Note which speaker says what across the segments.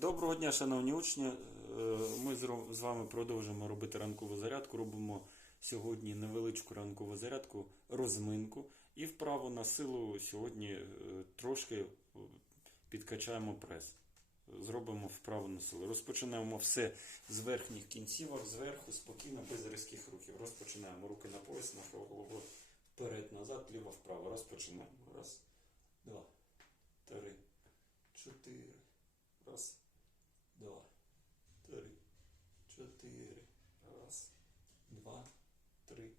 Speaker 1: Доброго дня, шановні учні. Е, Ми з вами продовжуємо робити ранкову зарядку. Робимо сьогодні невеличку ранкову зарядку, розминку. І вправо на силу сьогодні е, трошки е, підкачаємо прес. Зробимо вправо на силу. Розпочинаємо все з верхніх кінцівок, зверху, спокійно, без різких рухів. Розпочинаємо руки на пояс, на голову вперед, назад, ліво, вправо. Розпочинаємо. Раз, два, три, чотири. Раз, два, три, чотири. Раз, два, три.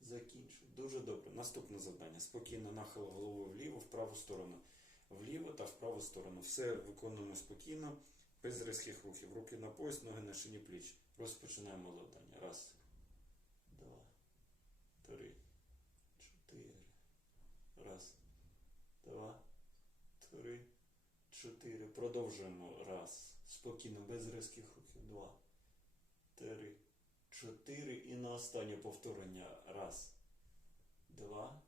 Speaker 1: Закінчую. Дуже добре. Наступне завдання. Спокійно нахил головою вліво, в праву сторону. Вліво та в праву сторону. Все виконуємо спокійно, без різких рухів. Руки на пояс, ноги на шині пліч. Розпочинаємо завдання. Раз, два, три, чотири. Раз, два, три, чотири. Продовжуємо. Раз. Спокійно, без різких рухів. Два, три, чотири. І на останнє повторення. Раз, два,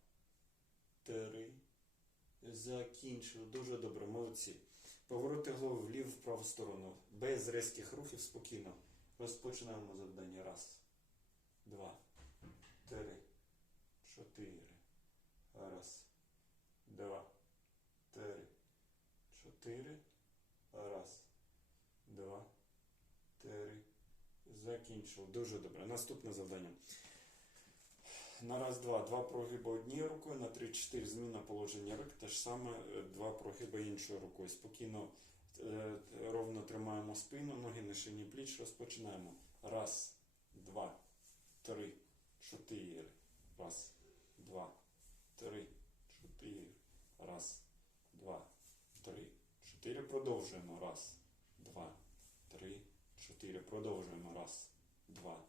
Speaker 1: три. Закінчили. Дуже добре, молодці. Повороти голови вліво в праву сторону. Без різких рухів спокійно. Розпочинаємо завдання. Раз, два, три, чотири. Раз, два, три, чотири. Раз, два, три. Закінчив. Дуже добре. Наступне завдання. На раз, два, два прогиби однією рукою, на три, чотири зміна положення рук. Те ж саме е, два прогиби іншою рукою. Спокійно е, ровно тримаємо спину, ноги на шині пліч. Розпочинаємо. Раз, два, три, чотири. Раз, два, три, чотири. Раз, два, три, чотири. Продовжуємо. Раз, три, чотири. Продовжуємо. Раз, два,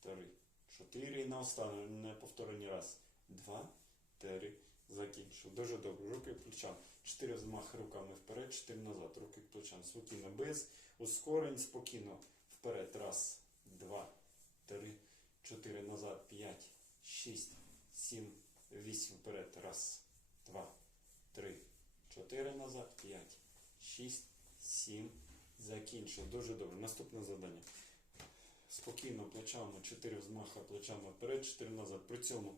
Speaker 1: три, чотири. І на останнє повторення. Раз, два, три. Закінчив. Дуже добре. Руки плечам. Чотири взмахи руками вперед, чотири назад. Руки плечам. Спокійно. Без ускорень. Спокійно. Вперед. Раз, два, три, чотири назад. П'ять, шість, сім, вісім. Вперед. Раз, два, три, чотири назад. П'ять, шість, сім. Закінчив. Дуже добре. Наступне завдання. Спокійно плечами, 4 взмаха плечами вперед, 4 назад. При цьому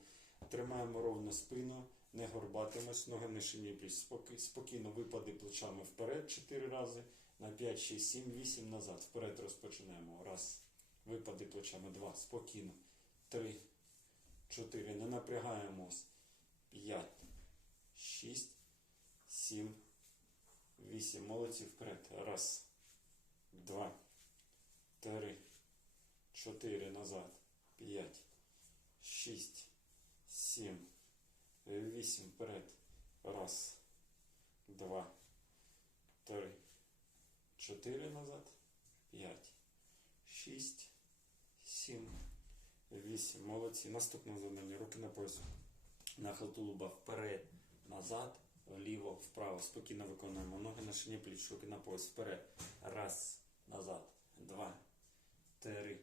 Speaker 1: тримаємо ровно спину, не горбатимось, ноги не шині пліч. Спокій- Спокійно випади плечами вперед 4 рази, на 5, 6, 7, 8 назад. Вперед розпочинаємо. Раз. Випади плечами. Два. Спокійно. Три, чотири. Не напрягаємось. П'ять, шість, сім, вісім. Молодці вперед. Раз, два, три. Чотири назад. П'ять, шість, сім, вісім вперед. Раз, два, три, чотири назад. П'ять, шість, сім, вісім. Молодці. Наступне завдання. Руки на пояс. Нахил тулуба вперед, назад, вліво, вправо. Спокійно виконуємо. Ноги на шині пліч, руки на пояс. Вперед. Раз, назад. Два, три,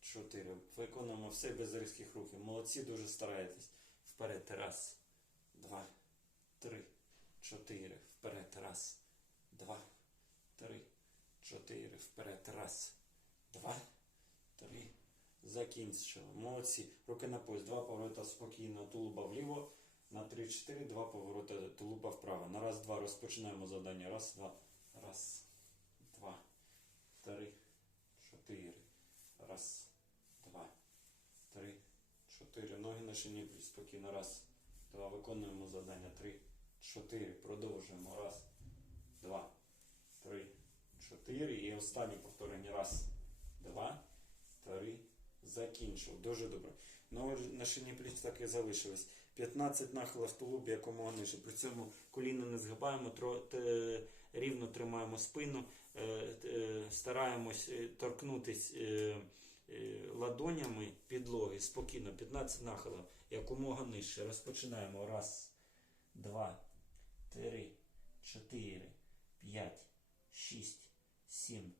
Speaker 1: чотири. Виконуємо все без різких рухів. Молодці, дуже стараєтесь. Вперед. Раз, два, три, чотири. Вперед. Раз, два, три, чотири. Вперед. Раз, два, три. Закінчили. Молодці. Руки на пояс. Два поворота спокійно. Тулуба вліво. На 3-4, два поворота тулуба вправо. На раз, два. Розпочинаємо завдання. Раз, два. Раз, два, три, чотири. Раз, два, три, чотири. Ноги на шині пліч. Спокійно. Раз, два. Виконуємо завдання. Три, чотири. Продовжуємо. Раз, два, три, чотири. І останнє повторення. Раз, два, три. Закінчив. Дуже добре. Ноги на шині пліч так і залишились. 15 нахилів в тулубі якомога нижче. При цьому коліно не згибаємо, рівно тримаємо спину, е, е, стараємось е, торкнутись ладонями підлоги спокійно. 15 нахилів якомога нижче. Розпочинаємо. Раз, два, три, чотири, п'ять, шість, сім,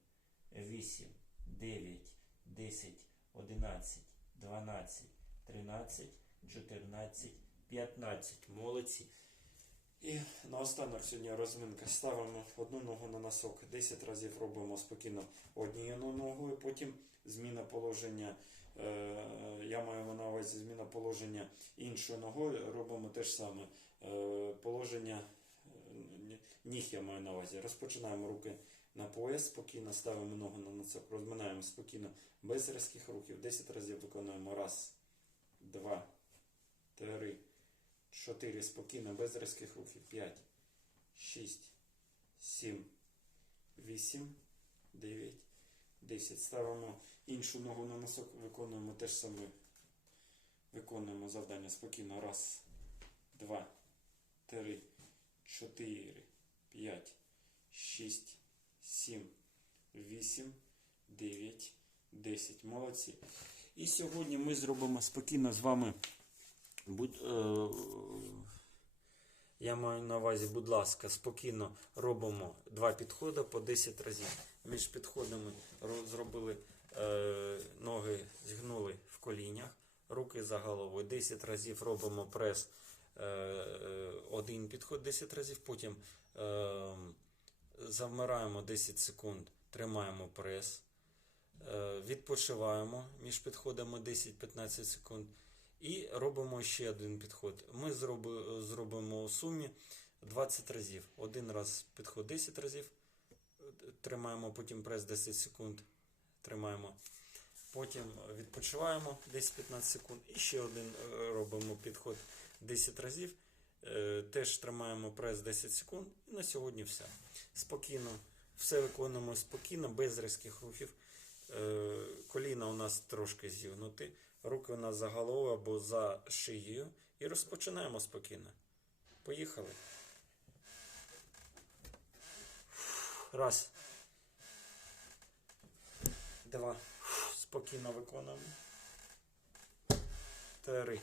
Speaker 1: вісім, дев'ять, десять, одинадцять, дванадцять, тринадцять, чотирнадцять, 15. Молодці. І наостанок сьогодні розминка. Ставимо одну ногу на носок. 10 разів робимо спокійно однією ногою, потім зміна положення. е, Я маю на увазі зміна положення іншою ногою. Робимо те ж саме. Е, Положення е, ніг я маю на увазі. Розпочинаємо руки на пояс, спокійно ставимо ногу на носок, розминаємо спокійно, без різких рухів. 10 разів виконуємо. Раз, два, три, чотири. Спокійно, без різких рухів. П'ять, шість, сім, вісім, дев'ять, десять. Ставимо іншу ногу на носок, виконуємо те ж саме. Виконуємо завдання спокійно. Раз, два, три, чотири, п'ять, шість, сім, вісім, дев'ять, десять. Молодці. І сьогодні ми зробимо спокійно з вами. Будь, е, я маю на увазі, будь ласка, спокійно робимо два підходи по 10 разів. Між підходами зробили е, ноги, зігнули в колінях, руки за головою. 10 разів робимо прес. е, е, Один підход 10 разів, потім е, завмираємо 10 секунд, тримаємо прес, е, відпочиваємо між підходами 10-15 секунд. І робимо ще один підход. Ми зробимо у сумі 20 разів. Один раз підход 10 разів. Тримаємо, потім прес 10 секунд. Тримаємо. Потім відпочиваємо 10-15 секунд. І ще один е, робимо підход 10 разів. Е, Теж тримаємо прес 10 секунд. І на сьогодні все. Спокійно. Все виконуємо спокійно, без різких рухів. Коліна у нас трошки зігнуті. Руки у нас за головою або за шиєю. І розпочинаємо спокійно. Поїхали. Раз. Два. Спокійно виконуємо. Три.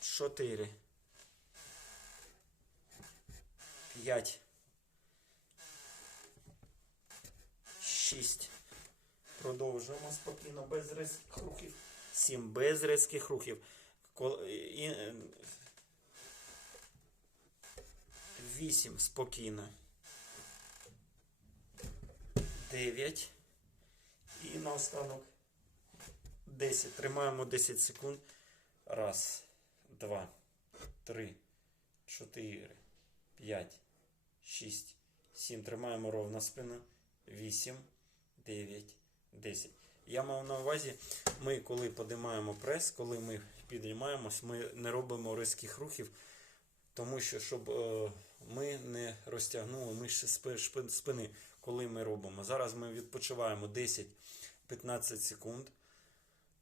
Speaker 1: Чотири. П'ять. Шість. Продовжуємо спокійно, без різких рухів. Сім, без різких рухів. Кол- і, е, Вісім, спокійно. Дев'ять. І наостанок. Десять. Тримаємо 10 секунд. Раз, два, три, чотири, п'ять, шість, сім. Тримаємо ровно спину. Вісім, дев'ять, 10. Я мав на увазі, ми коли подимаємо прес, коли ми підіймаємось, ми не робимо різких рухів, тому що щоб е, ми не розтягнули мишці спини, коли ми робимо. Зараз ми відпочиваємо 10-15 секунд.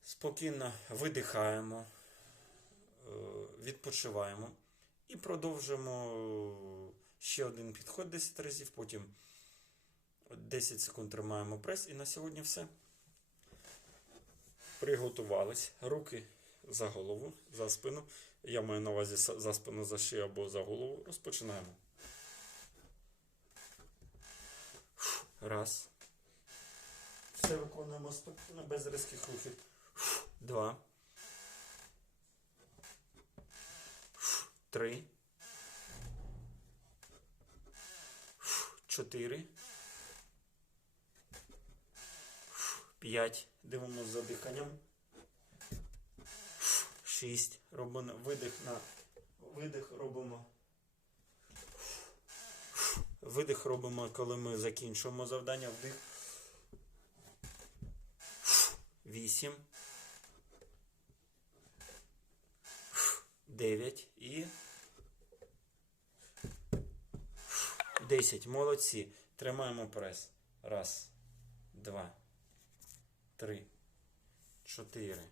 Speaker 1: Спокійно видихаємо, е, відпочиваємо і продовжуємо е, ще один підход 10 разів, потім 10 секунд тримаємо прес і на сьогодні все. Приготувались. Руки за голову, за спину. Я маю на увазі за- спину, за шию або за голову. Розпочинаємо. Раз. Все виконуємо спокійно, без різких рухів. Два. Три. Чотири. П'ять. Дивимося за диханням. Шість. Робимо видих на видих робимо. Видих робимо, коли ми закінчуємо завдання. Вдих. Вісім. Дев'ять і. Десять. Молодці. Тримаємо прес. Раз, два, три, чотири,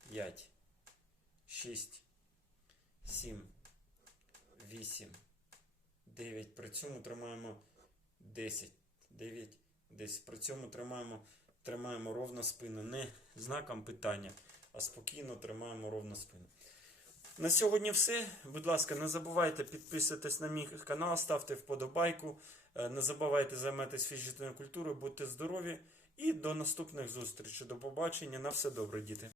Speaker 1: п'ять, шість, сім, вісім, дев'ять. При цьому тримаємо десять. Дев'ять, десять. При цьому тримаємо, тримаємо ровно спину. Не знаком питання, а спокійно тримаємо ровно спину. На сьогодні все. Будь ласка, не забувайте підписуватись на мій канал, ставте вподобайку. Е, Не забувайте займатися фізичною культурою, будьте здорові і до наступних зустрічей. До побачення. На все добре, діти.